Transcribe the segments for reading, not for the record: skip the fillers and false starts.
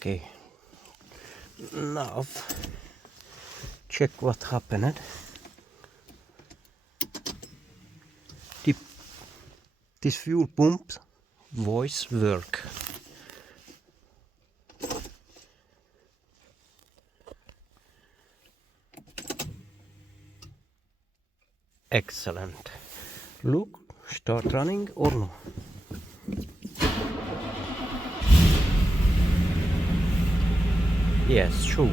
Okay, now check what happened. This fuel pump voice work. Excellent. Look, start running or no? Yes, sure.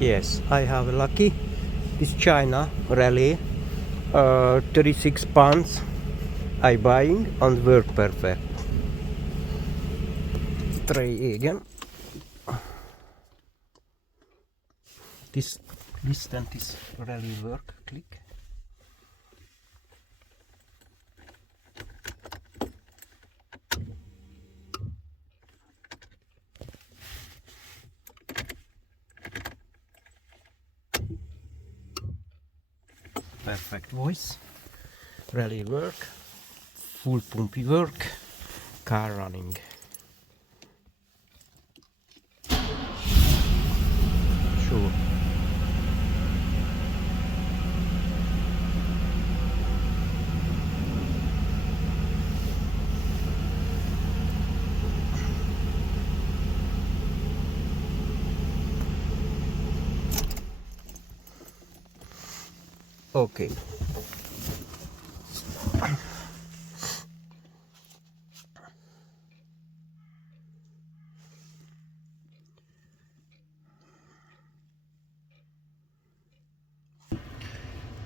Yes, I have lucky. This China rally, 36 pounds I buying and work perfect. Try again. This distance is really work. Click. Perfect voice. Really work. Full pumpy work. Car running. Sure. Okay.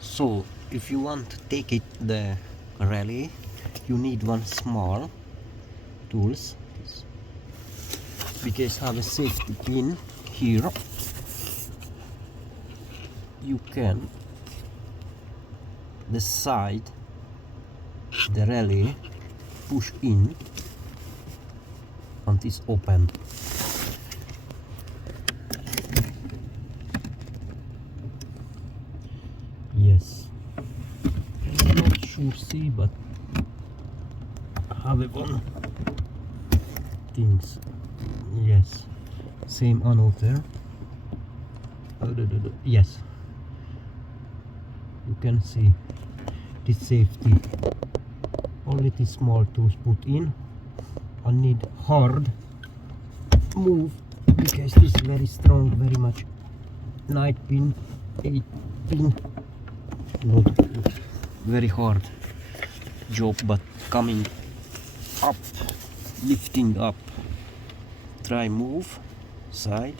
So if you want to take it the rally, you need one small tools because have a safety pin here. You can the side the rally push in and it's open. Yes, I'm not sure see, but have one things. Yes, same another. Yes, you can see this safety. Only this small tools put in. I need hard move because this is very strong, very much 9 pin, 8 pin. Not good. Very hard job, but coming up, lifting up. Try move side.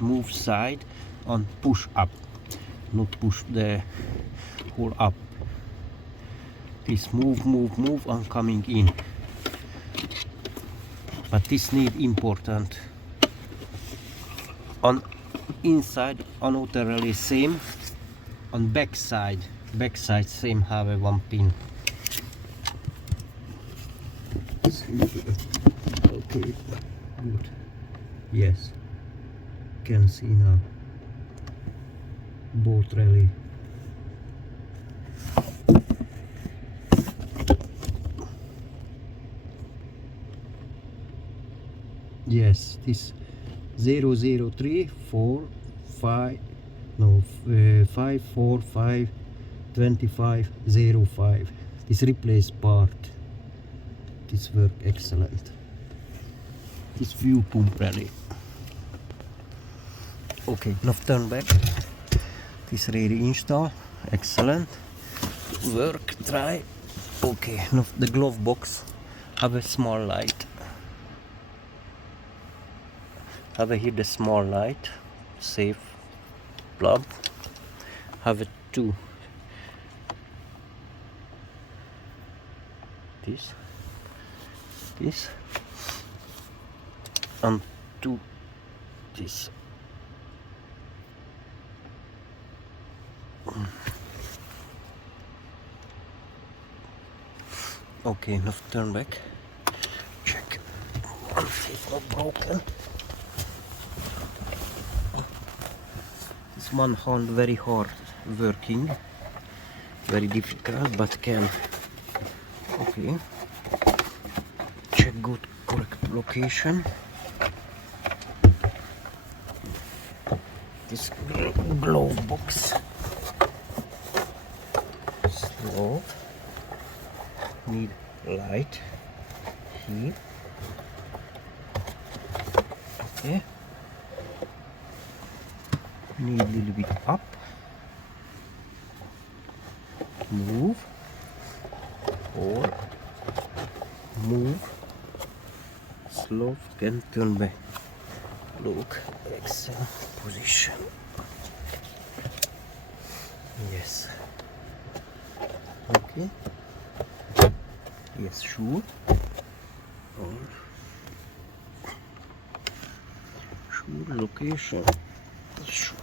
Move side and push up, not push the hole up. This move and coming in. But this need important. On inside another really same. On back side same have a one pin. Okay, good. Yes, can see now both really. Yes, this 0034 no 545 2505. This replace part. This work excellent. This fuel pump really. Okay, now turn back. This ready install. Excellent. Work, try. Okay, now the glove box have a small light. Have here the small light, safe plug. Have it two. This and two this. Okay, now turn back. Check. It's not broken. This one hand very hard working. Very difficult, but can. Okay. Check good correct location. This glove box. Slow. Need light here. Okay. Need a little bit up. Move. Or move. Slow. Can turn back. Look. Excellent position. Yes. Okay. Yes, sure. Sure location. Sure.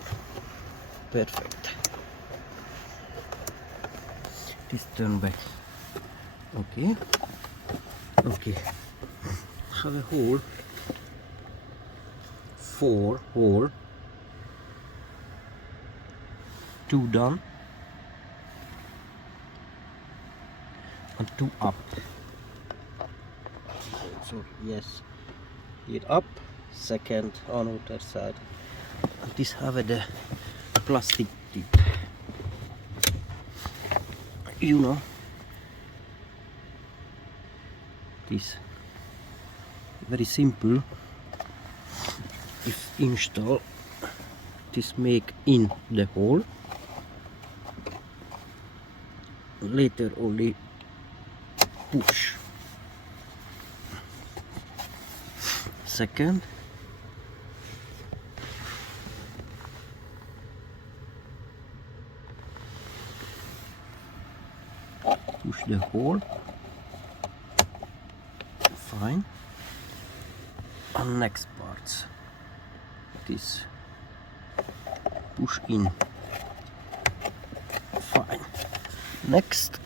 Perfect. This turn back. Okay. Okay. Have a hole. 4 hole. 2 down. And 2 up. So yes, it up, second on outer side. And this have the plastic tip. You know, this very simple. If install, this make in the hole. Later only push. Second. Push the hole. Fine. And next parts. This. Push in. Fine. Next.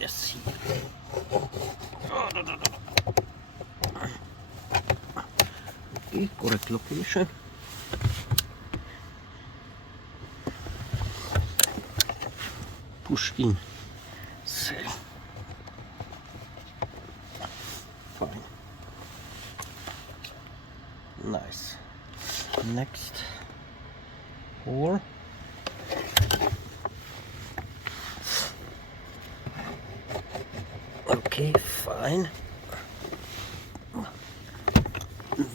Yes. Okay, correct location. Push in. So. Fine. Nice. Next. 4. Okay, fine.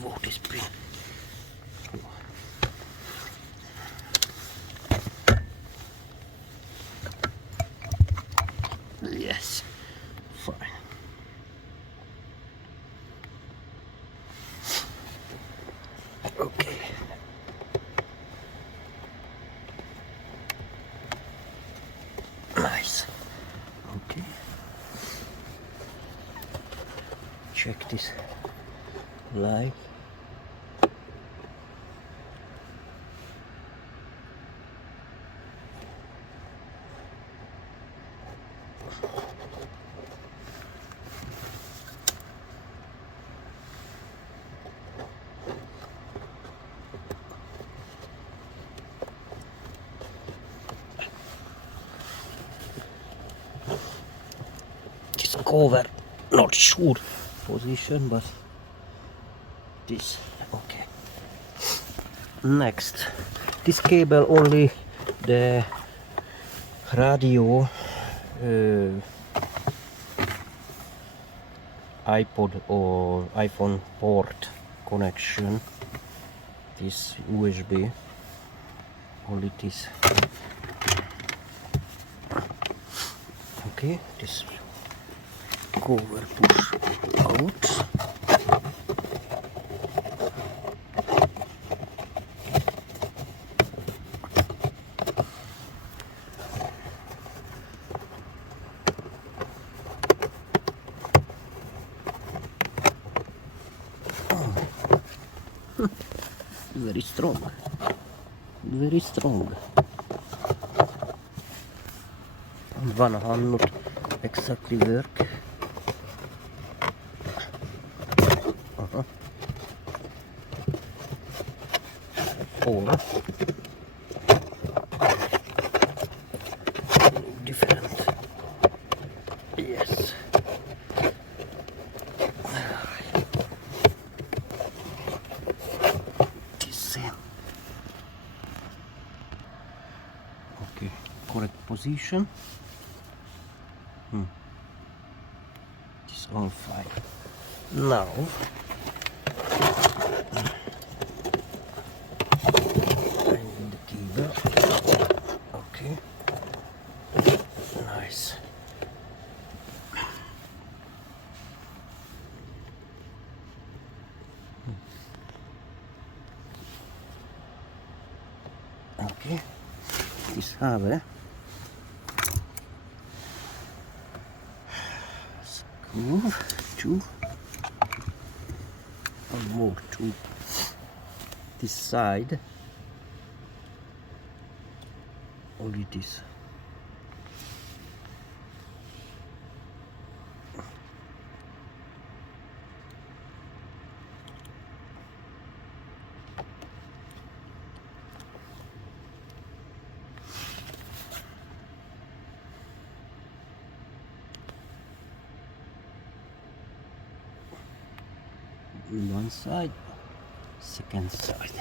What is pin? Yes, fine. Okay. Nice. Okay. Check this light. This cover, not sure position, but this. Okay. Next, this cable only the radio, iPod or iPhone port connection. This USB, only this. Okay, this cover push out. very strong, very strong. And one hand not exactly work. Or different. Yes. This same. Okay, correct position. It's all fine. Now I need the cable. Okay. Nice. Okay. This have screw two or more two. This side only this. One side, second side.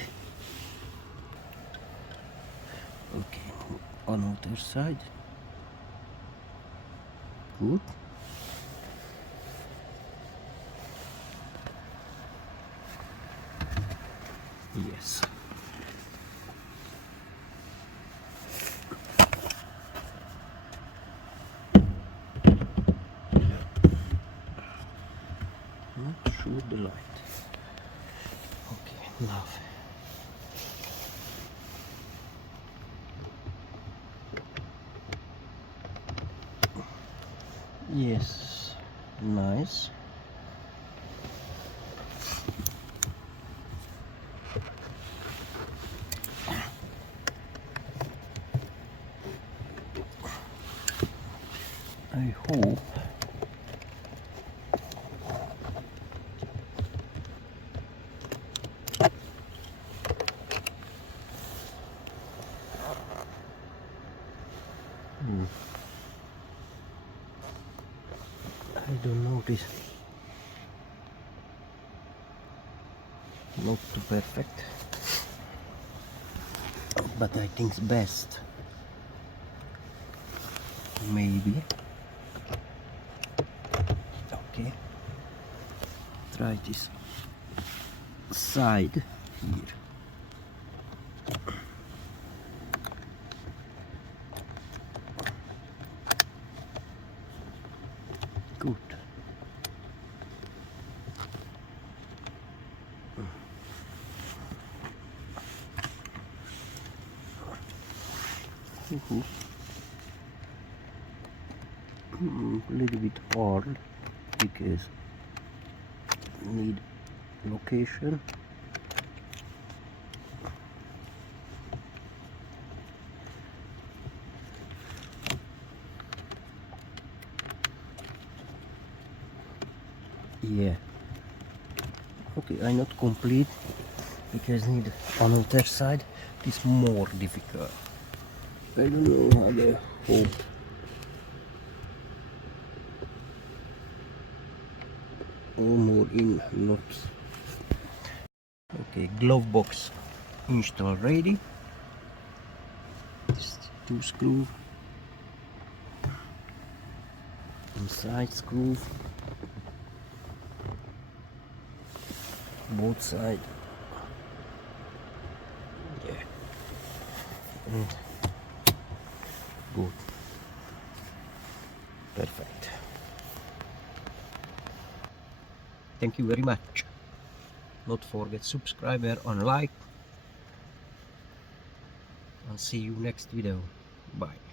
Okay, on other side. Good. Yes. Not sure the light. Okay, love. Yes, nice. I hope I don't know this. Not too perfect, but I think it's best. Maybe. Okay. Try this side here. Good. A little bit hard because need location. Yeah. Okay, I not complete because need on other side. It's more difficult. I don't know how to hope. Or more in knots. Okay, glove box install ready. Just two screw and side screw, both side. Yeah, and good, perfect. Thank you very much. Not forget subscribe and like, and see you next video. Bye.